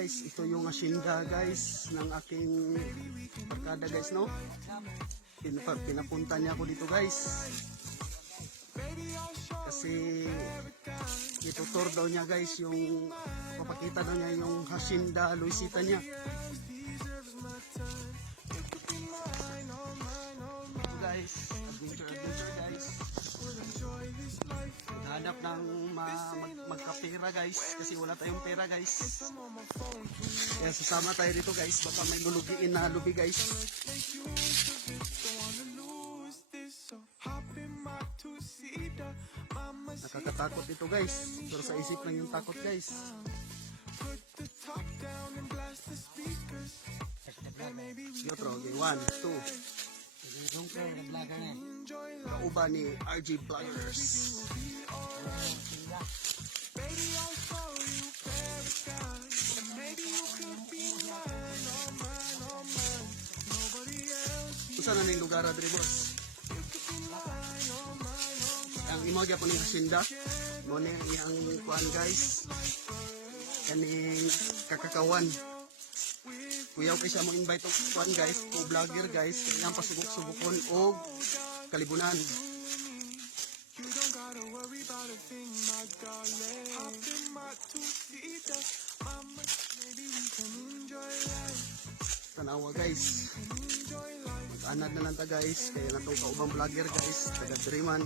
guys, ito yung asyenda guys ng aking barkada guys, no? Pinapunta niya ako dito guys. Kasi itutur daw niya guys yung papakita daw niya yung Hacienda Luisita niya. Ito guys, adventure guys. Maghanap ng magkapera guys kasi wala tayong pera guys. Kaya sasama tayo dito guys, baka may lulugiin na lubi guys. Nakakatakot dito guys, pero sa isip lang yung takot guys. Yo bro, 1, 2. Kauban ni RG Vloggers. Usa na ning lugar adre boss? Ang imo gyapon ning Hacienda, mo ni ang kuan guys. Kaning kakakawan. Kuyaw kay siya mo invite og kuan guys, o vlogger guys, kanyang pasubok-subokon og kalibunan. Tanawa guys. Mag-anad na lang ta guys, kaya natong kaubang vlogger guys, taga Diriman.